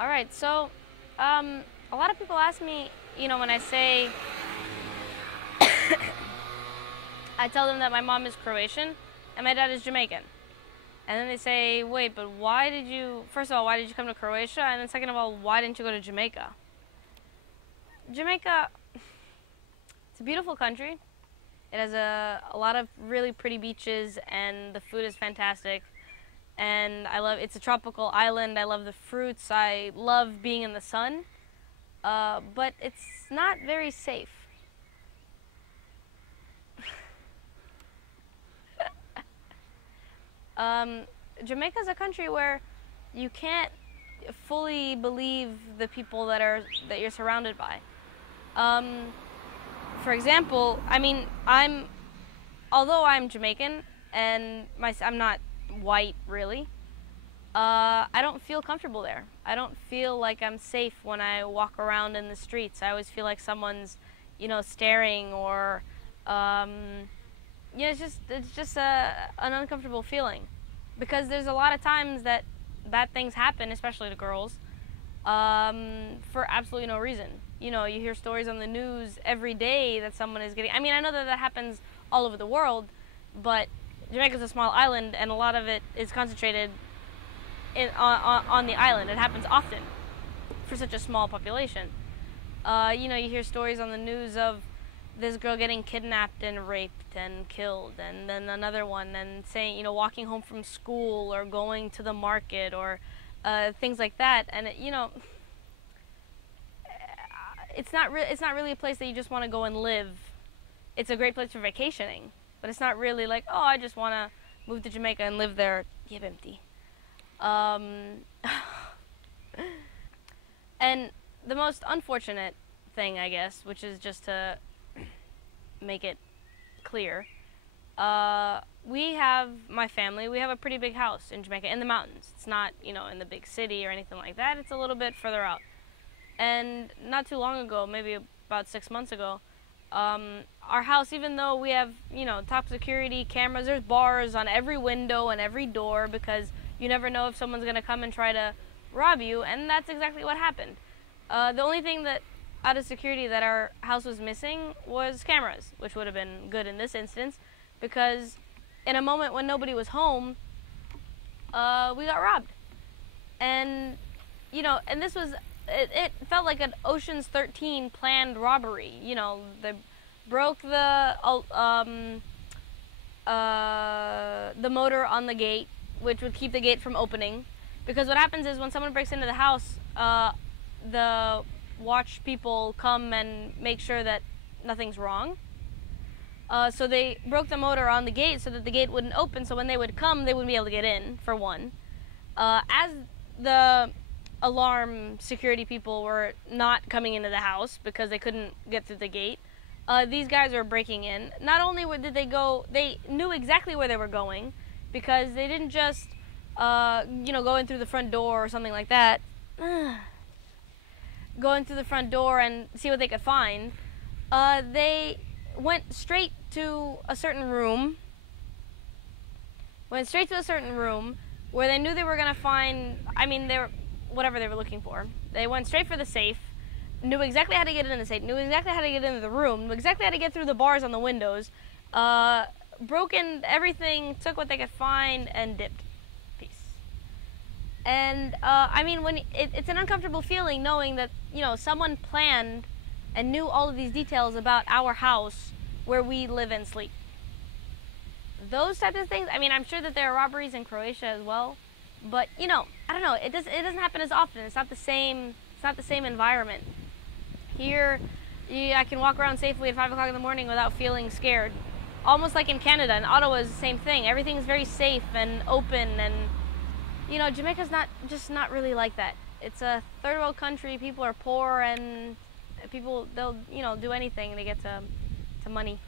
All right, so a lot of people ask me, when I say, I tell them that my mom is Croatian and my dad is Jamaican. And then they say, wait, but first of all, why did you come to Croatia? And then second of all, why didn't you go to Jamaica? Jamaica, it's a beautiful country. It has a lot of really pretty beaches and the food is fantastic. And it's a tropical island. I love the fruits. I love being in the sun. But it's not very safe. Jamaica is a country where you can't fully believe the people that you're surrounded by. For example, although I'm Jamaican and I'm not white really, I don't feel comfortable there. I don't feel like I'm safe when I walk around in the streets. I always feel like someone's, staring or, it's just an uncomfortable feeling, because there's a lot of times that bad things happen, especially to girls, for absolutely no reason. You hear stories on the news every day that someone is getting. I know that happens all over the world, but Jamaica's a small island, and a lot of it is concentrated on the island. It happens often for such a small population. You hear stories on the news of this girl getting kidnapped and raped and killed, and then another one, and saying, walking home from school or going to the market or things like that. And it's not really a place that you just want to go and live. It's a great place for vacationing, but it's not really like, oh, I just want to move to Jamaica and live there. Yebempty. And the most unfortunate thing, I guess, which is just to make it clear, we have a pretty big house in Jamaica in the mountains. It's not, in the big city or anything like that. It's a little bit further out. And not too long ago, maybe about 6 months ago, our house, even though we have, top security cameras, there's bars on every window and every door, because you never know if someone's going to come and try to rob you, and that's exactly what happened. The only thing that out of security that our house was missing was cameras, which would have been good in this instance, because in a moment when nobody was home, we got robbed. And, and this was, it felt like an Ocean's 13 planned robbery. They broke the motor on the gate, which would keep the gate from opening. Because what happens is when someone breaks into the house, the watch people come and make sure that nothing's wrong. So they broke the motor on the gate so that the gate wouldn't open, so when they would come, they wouldn't be able to get in, for one. As the alarm security people were not coming into the house because they couldn't get through the gate, these guys were breaking in. Not only did they go, they knew exactly where they were going, because they didn't just, go in through the front door or something like that. Go in through the front door and see what they could find. They went straight to a certain room. Where they knew they were going to find, whatever they were looking for. They went straight for the safe, knew exactly how to get in the safe, knew exactly how to get into the room, knew exactly how to get through the bars on the windows, broke in everything, took what they could find, and dipped. Peace. And, it's an uncomfortable feeling knowing that, someone planned and knew all of these details about our house where we live and sleep. Those types of things, I'm sure that there are robberies in Croatia as well, but, I don't know, it doesn't happen as often. It's not the same environment. Here, I can walk around safely at 5 o'clock in the morning without feeling scared. Almost like in Canada. In Ottawa is the same thing. Everything's very safe and open, and, Jamaica's not really like that. It's a third world country. People are poor, and they'll, do anything to get to money.